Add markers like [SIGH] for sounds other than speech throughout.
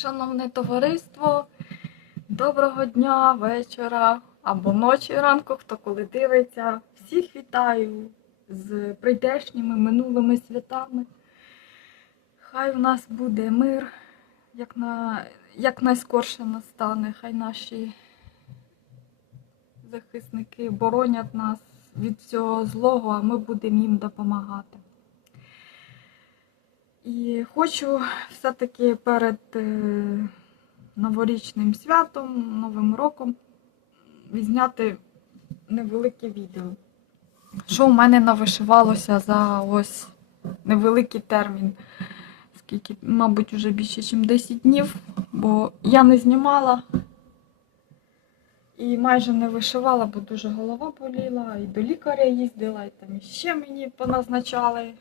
Шановне товариство, доброго дня, вечора або ночі ранку, хто коли дивиться. Всіх вітаю з прийдешніми минулими святами. Хай в нас буде мир, як, на, як найскорше настане. Хай наші захисники боронять нас від всього злого, а ми будемо їм допомагати. І хочу все-таки перед е, новорічним святом, Новим роком відзняти невелике відео. Що у мене навишивалося за ось невеликий термін, скільки, мабуть, вже більше, ніж 10 днів, бо я не знімала і майже не вишивала, бо дуже голова боліла, і до лікаря їздила, і там ще мені поназначали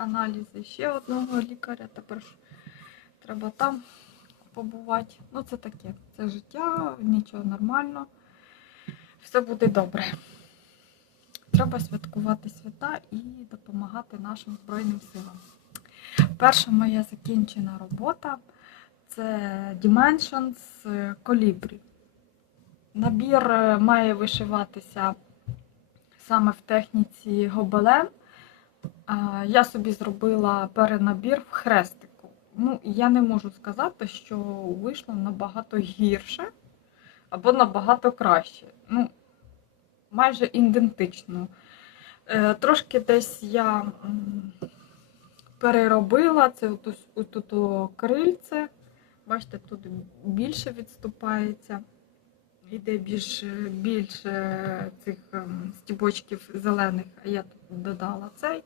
аналізи ще одного лікаря. Тепер ж треба там побувати. Ну, це таке. Це життя, нічого нормально. Все буде добре. Треба святкувати свята і допомагати нашим Збройним силам. Перша моя закінчена робота це Dimensions Colibri. Набір е, має вишиватися саме в техніці гобелен. Я собі зробила перенабір в хрестику. Ну, я не можу сказати, що вийшло набагато гірше або набагато краще. Ну, майже ідентично. Е, Трошки десь я переробила це тут крильце. Бачите, тут більше відступається. Іде більше, більше цих ем, стібочків зелених, а я тут додала цей.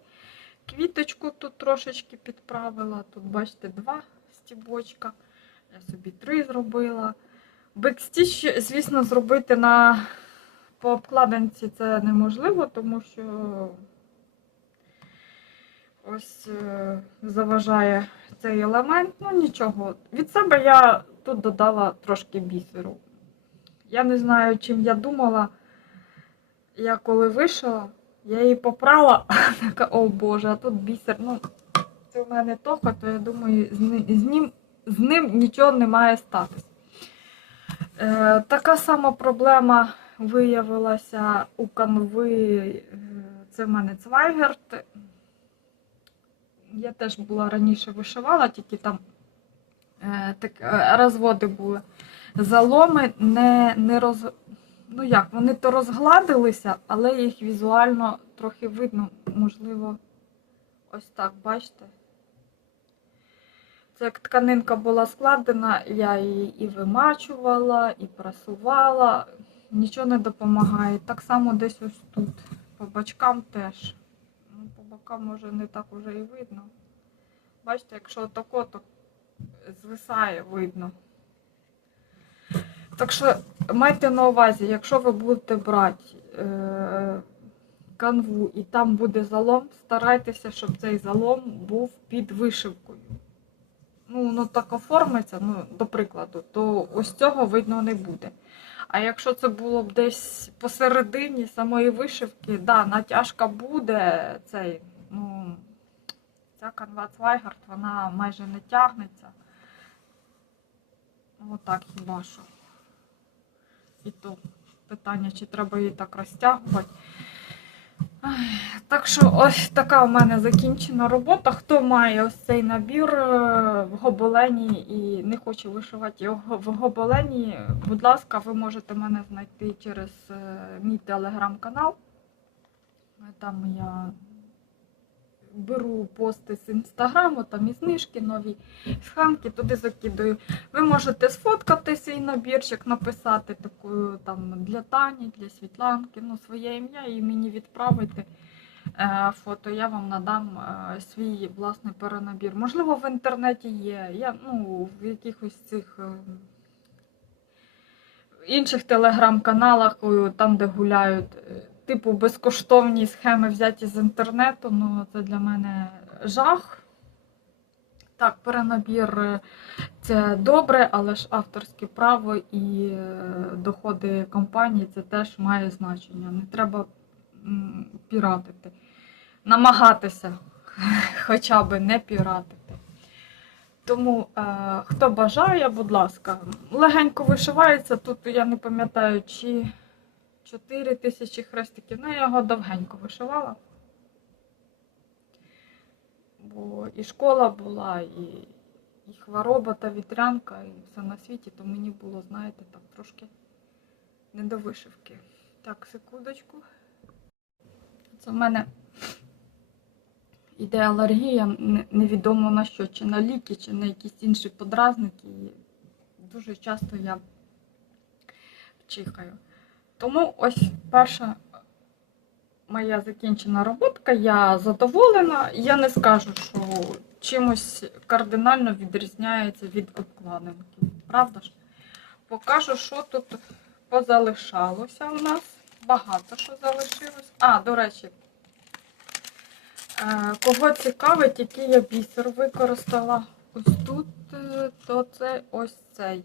Квіточку тут трошечки підправила. Тут, бачите, два стібочка. Я собі три зробила. Бекстіч, звісно, зробити на по обкладинці це неможливо, тому що ось е, заважає цей елемент. Ну нічого. Від себе я тут додала трошки бісеру. Я не знаю, чим я думала. Я коли вийшла, я її попрала, [LAUGHS] така, о Боже, а тут бісер. Ну, це в мене тоха, то я думаю, з ним, з ним, нічого не має статись. Е, така сама проблема виявилася у канви. е, Це в мене Цвайгерт. Я теж була раніше вишивала, тільки там е, так, е, розводи були. Заломи не, не роз. Ну як, вони то розгладилися, але їх візуально трохи видно, можливо, ось так, бачите? Це як тканинка була складена, я її і вимачувала, і прасувала. Нічого не допомагає. Так само десь ось тут. По бочкам теж. Ну, по бокам може не так уже і видно. Бачите, якщо тако, то звисає, видно. Так що майте на увазі, якщо ви будете брати е, канву і там буде залом, старайтеся, щоб цей залом був під вишивкою. Ну, воно так оформиться, ну, до прикладу, то ось цього видно не буде. А якщо це було б десь посередині самої вишивки, да, натяжка буде, цей, ну, ця канва Цвайгард, вона майже не тягнеться. Отак хіба що. І то питання, чи треба її так розтягувати. Так що ось така у мене закінчена робота. Хто має ось цей набір е, в гобелені і не хоче вишивати його в гобелені, будь ласка, ви можете мене знайти через е, мій телеграм-канал. Там я беру пости з інстаграму, там і знижки нові схемки, туди закидаю. Ви можете сфоткати свій набірчик, написати таку там для Тані, для Світланки, ну, своє ім'я і мені відправити е, фото. Я вам надам е, свій власний перенабір. Можливо, в інтернеті є. Я ну, в якихось цих. е, Інших телеграм-каналах, там, де гуляють, типу безкоштовні схеми взяті з інтернету, ну це для мене жах. Так, перенабір е, це добре, але ж авторське право і е, доходи компанії це теж має значення. Не треба піратити. Намагатися [LAUGHS] хоча б не піратити. Тому, е, хто бажає, будь ласка, легенько вишивається. Тут я не пам'ятаю, чи 4 тисячі хрестиків. Ну, я його довгенько вишивала. Бо і школа була, і, і хвороба та вітрянка, і все на світі, то мені було, знаєте, так трошки не до вишивки. Так, секундочку. Це в мене іде алергія, невідомо на що, чи на ліки, чи на якісь інші подразники. І дуже часто я чихаю. Тому ось перша моя закінчена роботка. Я задоволена. Я не скажу, що чимось кардинально відрізняється від обкладинки. Правда ж? Покажу, що тут позалишалося у нас. Багато що залишилось. А, до речі, е, кого цікавить, який я бісер використала ось тут, е, то це ось цей.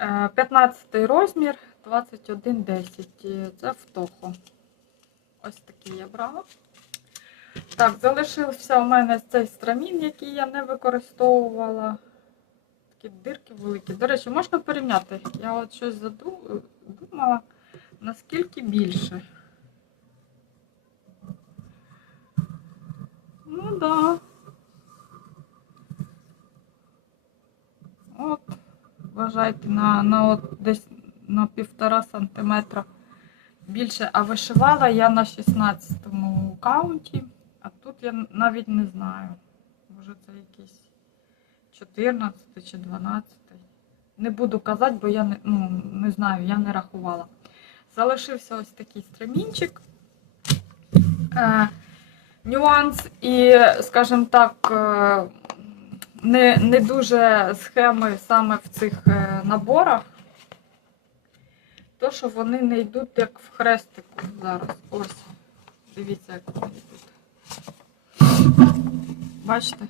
Е, 15 розмір, 21,10. Е, Це в Тохо. Ось такий я брала. Так, залишився у мене цей страмін, який я не використовувала. Такі дирки великі. До речі, можна порівняти. Я от щось заду- думала, наскільки більше. Ну. Да. От, вважайте, на, на от десь на півтора сантиметра більше. А вишивала я на 16-му каунті, а тут я навіть не знаю. Може це якийсь 14 чи 12. Не буду казати, бо я не, ну, не знаю, я не рахувала. Залишився ось такий стремінчик. Е, нюанс і, скажімо так, е, не, не дуже схеми саме в цих е, наборах. То, що вони не йдуть як в хрестику зараз. Ось. Дивіться, як вони йдуть. Бачите?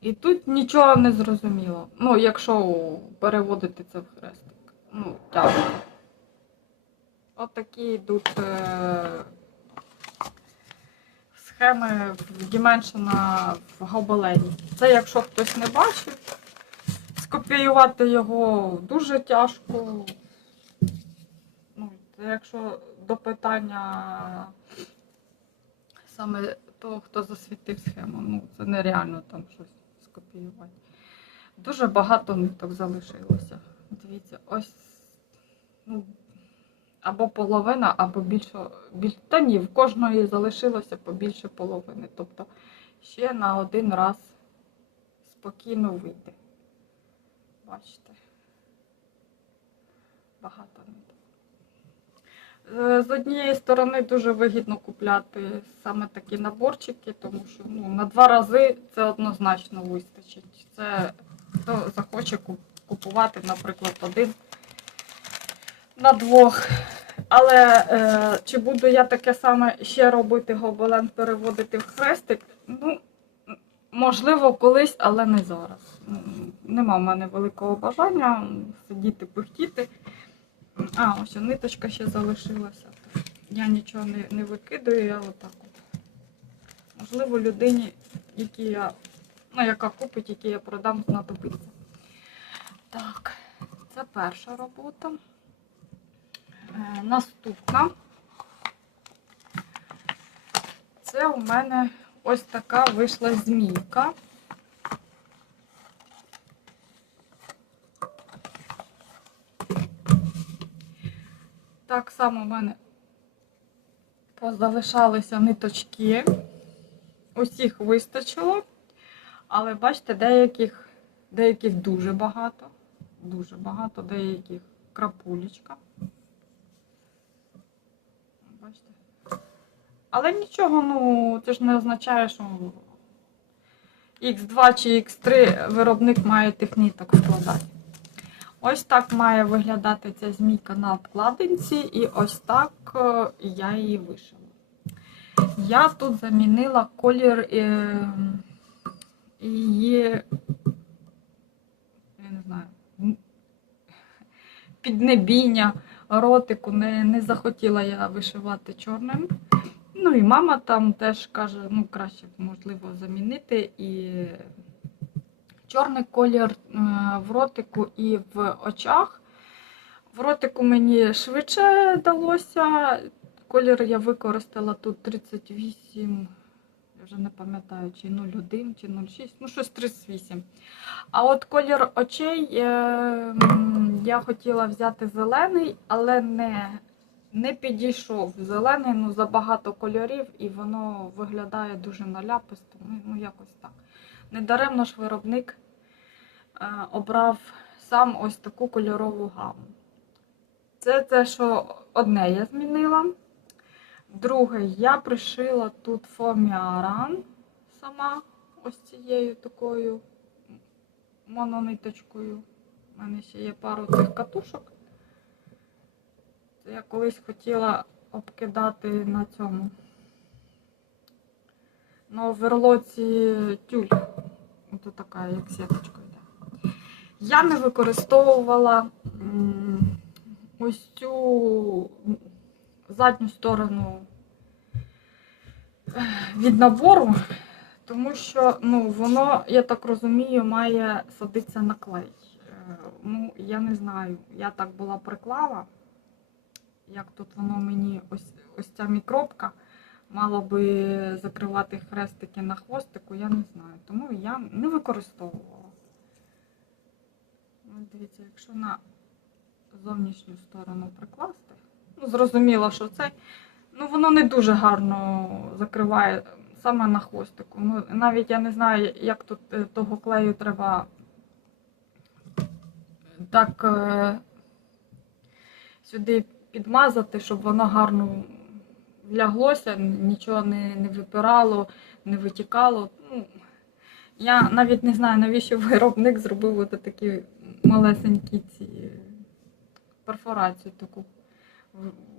І тут нічого не зрозуміло. Ну, якщо переводити це в хрестик. Ну, тяжко. От йдуть е- схеми в Діменшена в гобелені. Це якщо хтось не бачив, скопіювати його дуже тяжко. Ну, якщо до питання саме того, хто засвітив схему, ну це нереально там щось скопіювати. Дуже багато ниток залишилося. Дивіться, ось ну, або половина, або більше. Біль... Та ні, в кожної залишилося побільше половини. Тобто ще на один раз спокійно вийде. Бачите? Багато ниток. Е, З однієї сторони дуже вигідно купляти саме такі наборчики, тому що ну, на два рази це однозначно вистачить. Це хто захоче купувати, наприклад, один на двох. Але е, чи буду я таке саме ще робити гобелен, переводити в хрестик? Ну, можливо, колись, але не зараз. Нема в мене великого бажання сидіти, пихтіти. А, ось ниточка ще залишилася. Я нічого не, не викидаю, я отак от. Можливо, людині, які я, ну, яка купить, які я продам, знадобиться. Так, це перша робота. Е, наступна. Це у мене ось така вийшла змійка. Так само в мене позалишалися ниточки. Усіх вистачило. Але бачите, деяких, деяких дуже багато. Дуже багато, деяких крапулечка. Бачите? Але нічого, ну, це ж не означає, що X2 чи X3 виробник має тих ниток вкладати. Ось так має виглядати ця змійка на обкладинці, і ось так е, я її вишила. Я тут замінила колір е, її, я не знаю, піднебіння, ротику. Не, не захотіла я вишивати чорним. Ну і мама там теж каже, ну краще можливо замінити і чорний колір е, в ротику і в очах. В ротику мені швидше далося. Колір я використала тут 38, я вже не пам'ятаю, чи 01, чи 06, ну щось 38. А от колір очей е, я хотіла взяти зелений, але не, не підійшов. Зелений ну, забагато кольорів і воно виглядає дуже наляписто. Ну, ну якось так. Недаремно ж виробник обрав сам ось таку кольорову гаму. Це те, що одне я змінила. Друге, я пришила тут фоміаран сама ось цією такою монониточкою. У мене ще є пару цих катушок. Це я колись хотіла обкидати на цьому. На оверлоці тюль. Ось така, як сіточка. Я не використовувала ось цю задню сторону е, від набору, тому що ну, воно, я так розумію, має садитися на клей. Е, Ну, я не знаю, я так була приклала, як тут воно мені ось, ось ця мікробка мала би закривати хрестики на хвостику, я не знаю. Тому я не використовувала. От дивіться, якщо на зовнішню сторону прикласти, ну, зрозуміло, що це, ну, воно не дуже гарно закриває саме на хвостику. Ну, навіть я не знаю, як тут е, того клею треба так е, сюди підмазати, щоб воно гарно вляглося, нічого не, не випирало, не витікало. Ну, я навіть не знаю, навіщо виробник зробив от такі малесенькі ці е, перфорацію таку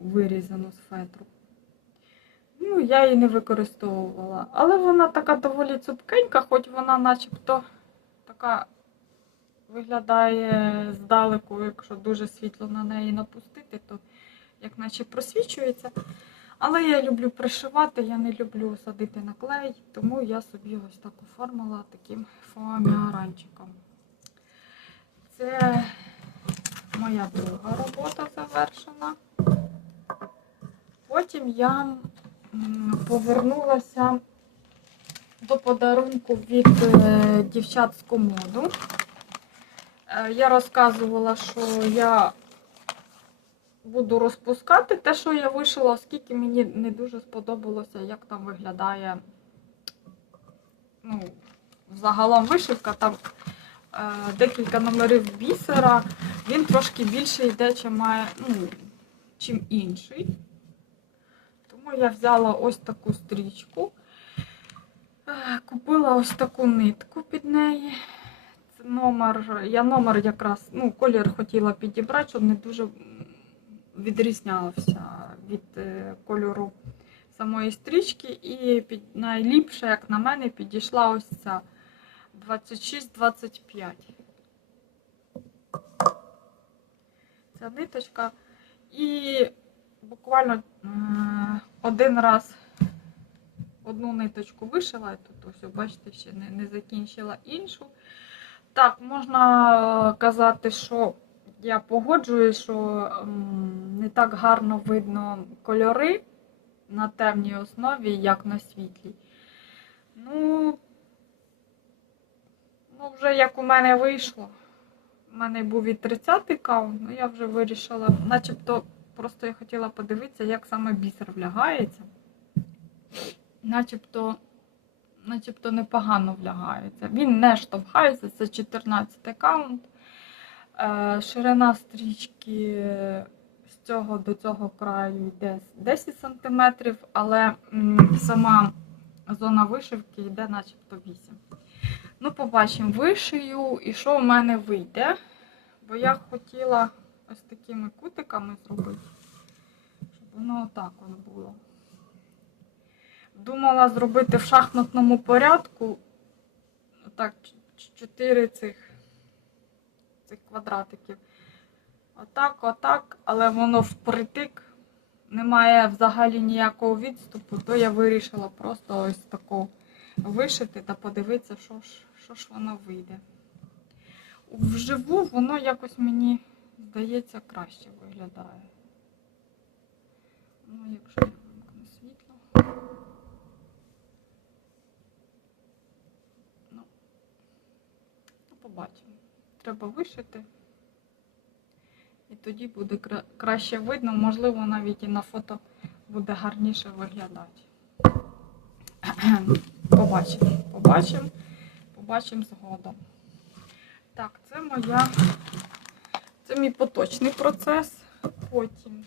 вирізану з фетру. Ну, я її не використовувала. Але вона така доволі цупкенька, хоч вона начебто така виглядає здалеку, якщо дуже світло на неї напустити, то як наче просвічується. Але я люблю пришивати, я не люблю садити на клей, тому я собі ось так оформила таким фоаміаранчиком. Це моя друга робота завершена. Потім я повернулася до подарунку від е, дівчат з комоду. Е, Я розказувала, що я буду розпускати те, що я вишила, оскільки мені не дуже сподобалося, як там виглядає ну, загалом вишивка. Там декілька номерів бісера. Він трошки більше йде, чим має, ну, чим інший. Тому я взяла ось таку стрічку. Е, Купила ось таку нитку під неї. Це номер. Я номер якраз, ну, колір хотіла підібрати, щоб не дуже відрізнявся від е, кольору самої стрічки. І під, найліпше, як на мене, підійшла ось ця 26-25. Ця ниточка. І буквально е, один раз одну ниточку вишила, тут ось, бачите, ще не, не закінчила іншу. Так, можна казати, що я погоджуюсь, що не так гарно видно кольори на темній основі, як на світлій. Ну, ну вже як у мене вийшло. У мене був і 30-й каунт, ну я вже вирішила, начебто, просто я хотіла подивитися, як саме бісер влягається. Начебто, начебто непогано влягається. Він не штовхається, це 14 каунт. Е, Ширина стрічки з цього до цього краю йде 10 см, але сама зона вишивки йде начебто 8 Ну, побачимо, вишию і що в мене вийде. Бо я хотіла ось такими кутиками зробити, щоб воно отак воно було. Думала зробити в шахматному порядку. Так, чотири цих, цих квадратиків. Отак, отак, але воно впритик немає взагалі ніякого відступу, то я вирішила просто ось таку вишити та подивитися, що ж, що ж воно вийде. Вживу воно якось мені здається краще виглядає. Ну, якщо я вимкну світло. Ну, ну, побачимо. Треба вишити. І тоді буде краще видно, можливо, навіть і на фото буде гарніше виглядати. [CLEARS THROAT] Побачимо, побачимо, побачимо згодом. Так, це моя, це мій поточний процес. Потім,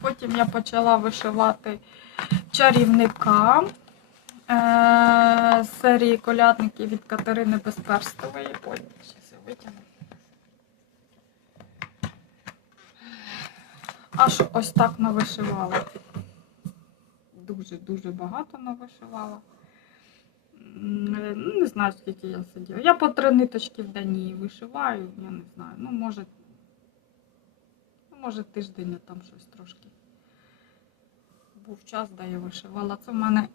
потім я почала вишивати чарівника е- серії колядників від Катерини Безперстової. Ой, зараз я витягну. Аж ось так навишивала. Дуже-дуже багато навишивала. Е, Ну, не знаю, скільки я сиділа. Я по три ниточки в день її вишиваю, я не знаю. Ну, може, ну, може тиждень там щось трошки. Був час, де я вишивала. Це в мене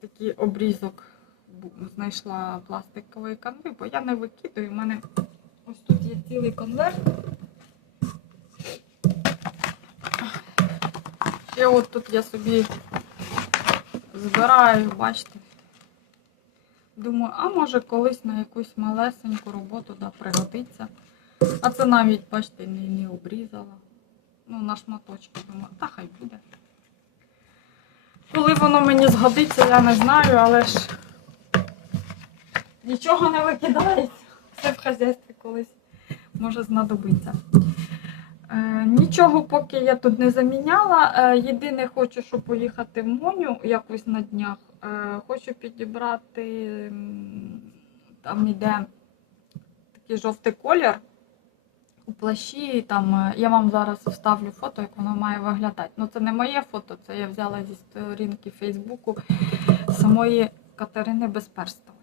такий обрізок знайшла пластикової канви, бо я не викидаю. У мене ось тут є цілий конверт. Ще от тут я собі збираю, бачите. Думаю, а може колись на якусь малесеньку роботу да, пригодиться. А це навіть, бачите, не, не обрізала. Ну, на шматочки. Думаю, та хай буде. Коли воно мені згодиться, я не знаю, але ж нічого не викидається. Все в хазяйстві колись може знадобиться. Е, нічого поки я тут не заміняла. Е, єдине, хочу, щоб поїхати в Моню якось на днях. Е, хочу підібрати, там іде такий жовтий колір у плащі. Там, е, я вам зараз вставлю фото, як воно має виглядати. Ну, це не моє фото, це я взяла зі сторінки Фейсбуку самої Катерини Безперстової.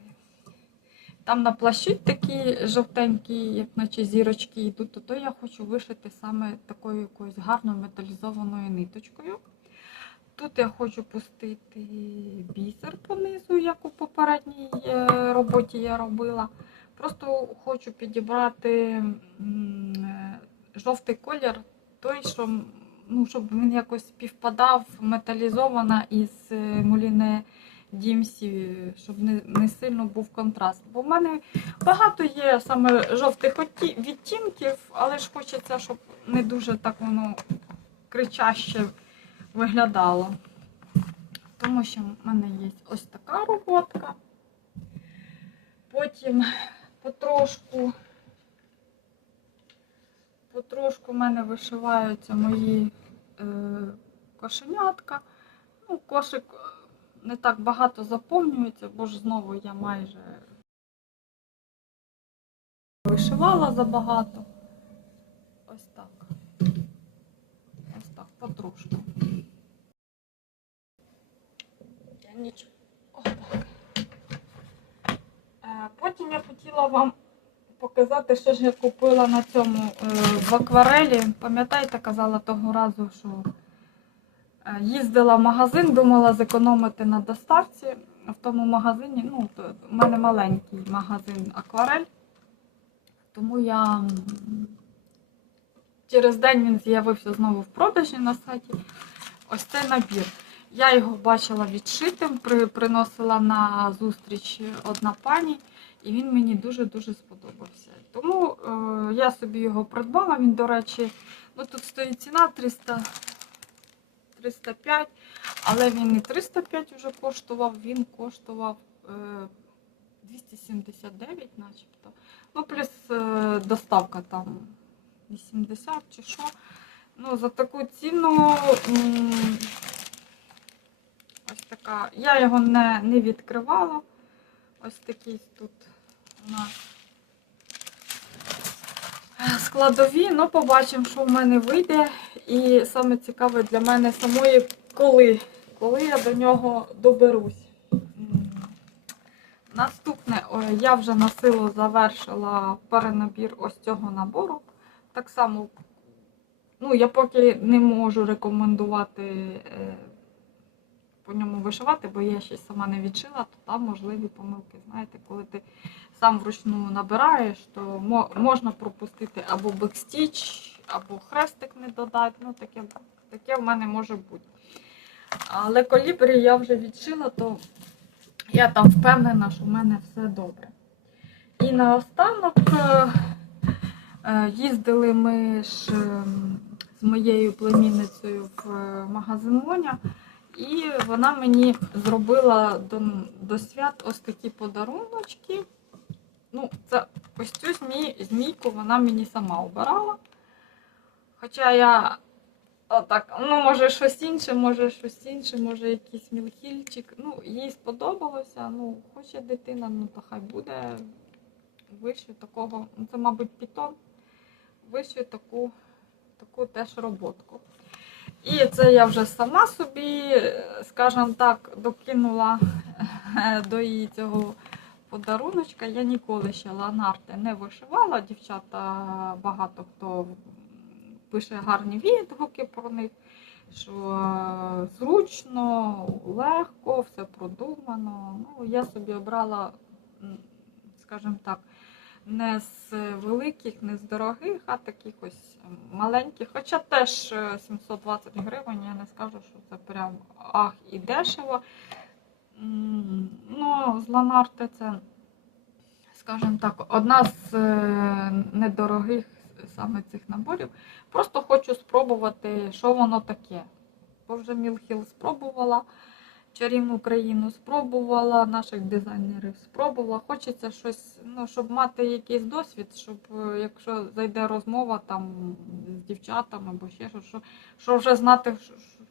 Там на плащі такі жовтенькі, як наче зірочки йдуть, то, то я хочу вишити саме такою якоюсь гарною металізованою ниточкою. Тут я хочу пустити бісер понизу, як у попередній е, роботі я робила. Просто хочу підібрати е, жовтий колір, той, що, ну, щоб він якось співпадав металізована із е, муліне Дімсі, щоб не, не сильно був контраст. Бо в мене багато є саме жовтих відтінків, але ж хочеться, щоб не дуже так воно кричаще виглядало. Тому що в мене є ось така роботка. Потім потрошку, потрошку в мене вишиваються мої е, кошенятка. Ну, кошик е, не так багато заповнюється, бо ж знову я майже вишивала забагато. Ось так. Потрошку. Я нічого. Е, Потім я хотіла вам показати, що ж я купила на цьому е, в акварелі. Пам'ятаєте, казала того разу, що е, їздила в магазин, думала зекономити на доставці. В тому магазині, ну, в мене маленький магазин акварель. Тому я через день він з'явився знову в продажі на сайті. Ось цей набір. Я його бачила відшитим, при, приносила на зустріч одна пані, і він мені дуже-дуже сподобався. Тому е, я собі його придбала. Він, до речі, ну тут стоїть ціна 300, 305, але він не 305 вже коштував, він коштував е, 279 начебто. Ну, плюс е, доставка там 80 чи що. Ну, за таку ціну. Ось така. Я його не, не відкривала. Ось такий тут у нас складові. Ну, побачимо, що в мене вийде. І саме цікаве для мене самої, коли, коли я до нього доберусь. Наступне, я вже на силу завершила перенабір ось цього набору. Так само Ну, я поки не можу рекомендувати е, по ньому вишивати, бо я ще сама не відшила, то там можливі помилки. Знаєте, коли ти сам вручну набираєш, то можна пропустити або бекстіч, або хрестик не додати. Ну, таке, таке в мене може бути. Але колібрі я вже відшила, то я там впевнена, що в мене все добре. І наостанок е, їздили ми ж е, з моєю племінницею в е, магазин Моня, і вона мені зробила до, до свят ось такі подаруночки. Ну, це ось цю змій, змійку вона мені сама обирала. Хоча я отак, ну, може щось інше, може щось інше, може якийсь мілхільчик. Ну, їй сподобалося. Ну, хоче дитина, ну то хай буде. Вишию такого, це, мабуть, пітон. Вишию таку, таку теж роботку. І це я вже сама собі, скажімо так, докинула [LAUGHS] до її цього подаруночка. Я ніколи ще ланарти не вишивала. Дівчата багато хто пише гарні відгуки про них, що е, зручно, легко, все продумано. Ну, я собі обрала, скажімо так, не з великих, не з дорогих, а таких ось маленьких. Хоча теж е, 720 гривень, я не скажу, що це прям ах і дешево. Ну, з Ланарте це, скажімо так, одна з е, недорогих саме цих наборів. Просто хочу спробувати, що воно таке. Бо вже Мілхіл спробувала, чарівну країну спробувала, наших дизайнерів спробувала. Хочеться щось, ну, щоб мати якийсь досвід, щоб е, якщо зайде розмова там з дівчатами або ще щось, що, що вже знати, що, що-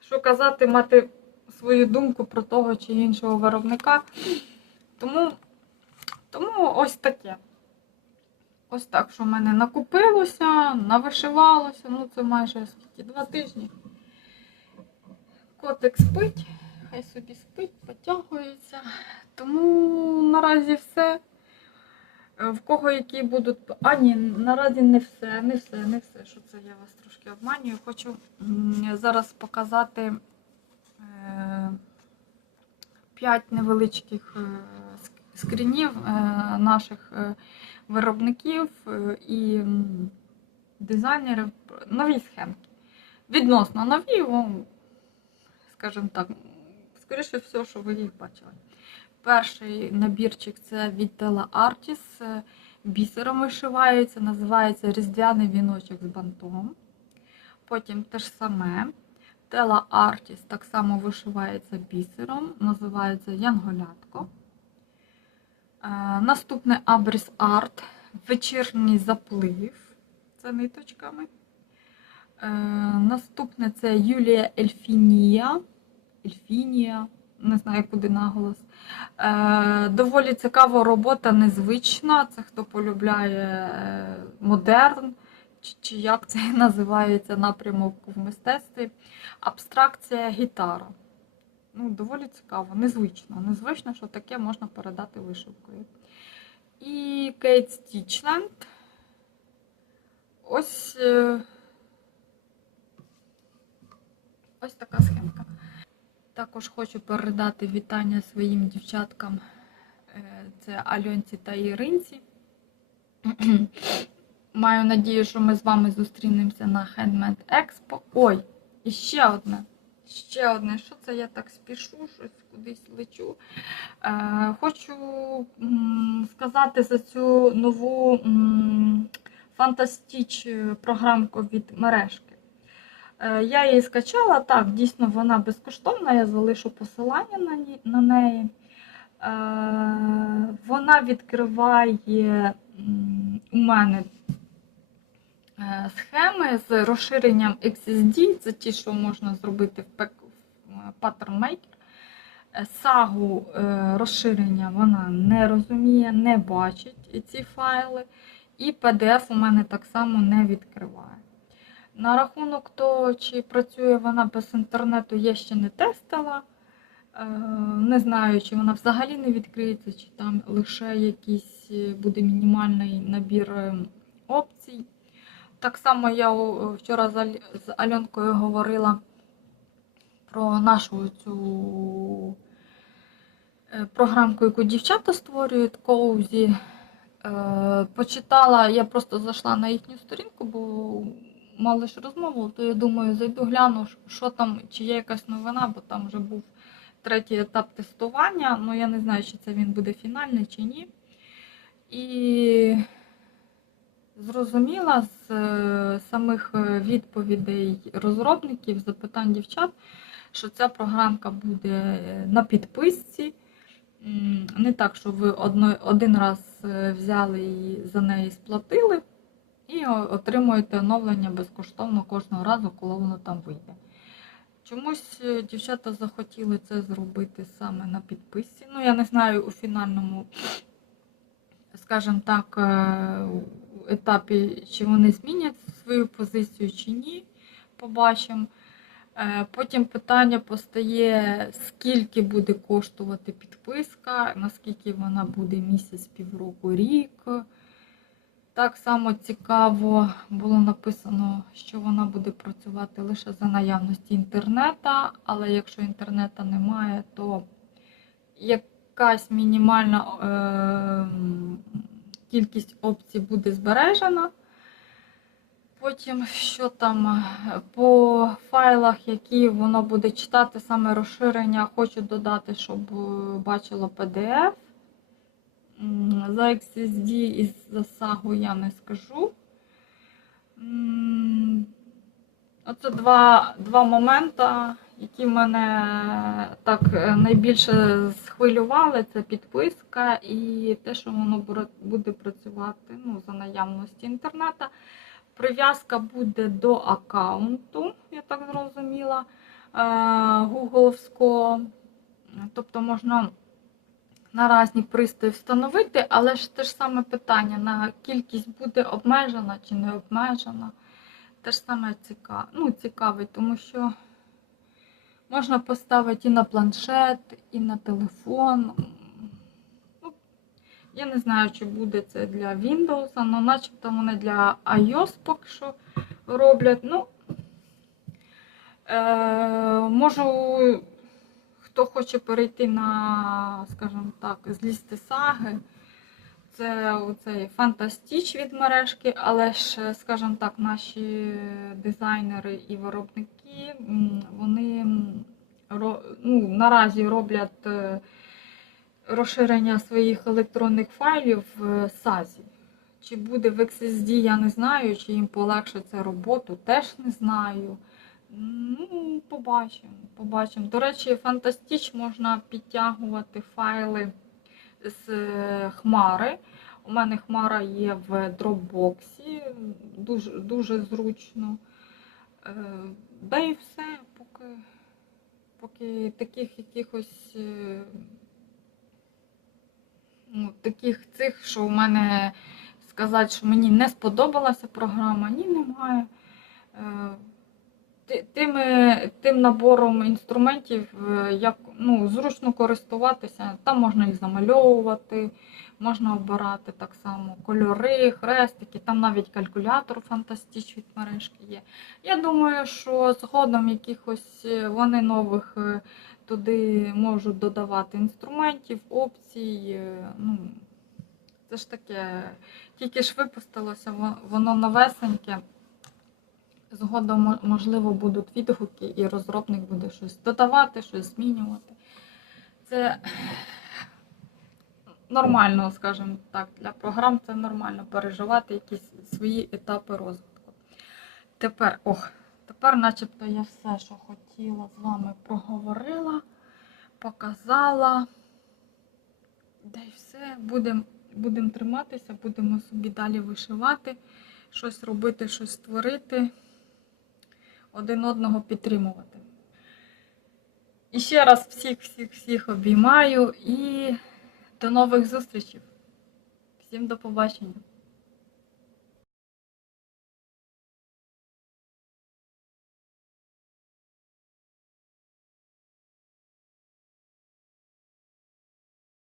що казати, мати свою думку про того чи іншого виробника. Тому, тому ось таке. Ось так, що в мене накупилося, навишивалося. Ну, це майже скільки? Два тижні. Котик спить, хай собі спить, потягується. Тому наразі все. Е, В кого які будуть. А, ні, наразі не все, не все, не все. Що це я вас трошки обманюю. Хочу зараз показати е, п'ять невеличких е, скрінів е, наших е, виробників е, і дизайнерів. Нові схемки. Відносно нові, скажімо так, скоріше все, що ви їх бачили. Перший набірчик це від Tela Artis. Бісером вишивається, називається Різдвяний віночок з бантом. Потім те ж саме. Tela Artis так само вишивається бісером, називається Янголятко. Е, Наступне Abris Art, вечірній заплив. Це ниточками. Е, Наступне це Юлія Ельфінія. Ельфінія, не знаю, куди наголос. Е, Доволі цікава робота, незвична. Це хто полюбляє е, модерн, чи, чи як це [LAUGHS] називається напрямок в мистецтві. Абстракція гітара. Ну, доволі цікаво, незвично. Незвично, що таке можна передати вишивкою. І Кейт Стічленд. Ось, е, ось така схемка. Також хочу передати вітання своїм дівчаткам. Е, Це Альонці та Іринці. [CLEARS THROAT] Маю надію, що ми з вами зустрінемося на Handmade Expo. Ой, і ще одне. Ще одне, що це я так спішу, щось кудись лечу. Е, хочу сказати за цю нову фантастіч програмку від мережки. Е, Я її скачала, так, дійсно вона безкоштовна, я залишу посилання на, неї. Е, Вона відкриває у мене е, схеми з розширенням XSD, це ті, що можна зробити в Pattern Maker. Сагу розширення вона не розуміє, не бачить ці файли. І PDF у мене так само не відкриває. На рахунок того, чи працює вона без інтернету, я ще не тестила. Е, Не знаю, чи вона взагалі не відкриється, чи там лише якийсь е, буде мінімальний набір е, опцій. Так само я вчора з, Альонкою говорила про нашу цю програмку, яку дівчата створюють, Коузі. Почитала, я просто зайшла на їхню сторінку, бо мали ж розмову, то я думаю, зайду гляну, що там, чи є якась новина, бо там вже був третій етап тестування. Ну я не знаю, чи це він буде фінальний чи ні. І зрозуміла з е, самих е, відповідей розробників, запитань дівчат, що ця програмка буде е, на підписці. Не так, що ви один раз взяли і за неї сплатили, і отримуєте оновлення безкоштовно кожного разу, коли воно там вийде. Чомусь е, дівчата захотіли це зробити саме на підписці. Ну, я не знаю у фінальному, скажімо так, е, етапі, чи вони змінять свою позицію чи ні. Побачимо. Е, Потім питання постає, скільки буде коштувати підписка, наскільки вона буде місяць, півроку, рік. Так само цікаво було написано, що вона буде працювати лише за наявності інтернету, але якщо інтернету немає, то якась мінімальна е, кількість опцій буде збережена. Потім, що там по файлах, які воно буде читати, саме розширення, хочу додати, щоб бачило PDF. За XSD і за SAGU я не скажу. Оце два, два моменти, які мене так е, найбільше схвилювали. Це підписка і те, що воно буде працювати ну, за наявності інтернету. Прив'язка буде до аккаунту, я так зрозуміла, е, гугловського. Тобто можна на різні пристрої встановити, але ж те ж саме питання, на кількість буде обмежена чи не обмежена. Те ж саме цікаве, ну, цікавий, тому що можна поставити і на планшет, і на телефон. Ну, я не знаю, чи буде це для Windows, але начебто вони для iOS поки що роблять. Ну, е, можу, хто хоче перейти на, скажімо так, з лісти саги. Це оцей фантастіч від мережки, але ж, скажімо так, наші дизайнери і виробники, вони ну, наразі роблять е, розширення своїх електронних файлів в САЗі. Чи буде в XSD, я не знаю, чи їм полегшиться роботу, теж не знаю. Ну, побачимо. побачимо. До речі, Фантастіч можна підтягувати файли з е, хмари. У мене хмара є в дропбоксі, дуже, дуже зручно. Е, Да і все, поки, поки таких якихось е, ну, таких цих, що у мене сказати, що мені не сподобалася програма, ні, немає. Тими, тим набором інструментів, е, як ну, зручно користуватися, там можна їх замальовувати, можна обирати так само кольори, хрестики, там навіть калькулятор фантастич від мережки є. Я думаю, що згодом якихось е, вони нових е, туди можуть додавати інструментів, опцій. Ну, це ж таке, тільки ж випустилося, воно новесеньке. Згодом, можливо, будуть відгуки, і розробник буде щось додавати, щось змінювати. Це нормально, скажімо так, для програм це нормально переживати якісь свої етапи розвитку. Тепер, ох, тепер, начебто, я все, що хотіла з вами проговорила, показала. Да і все, будемо будем триматися, будемо собі далі вишивати, щось робити, щось створити, один одного підтримувати. І ще раз всіх, всіх, всіх обіймаю і до нових зустрічей. Всім до побачення.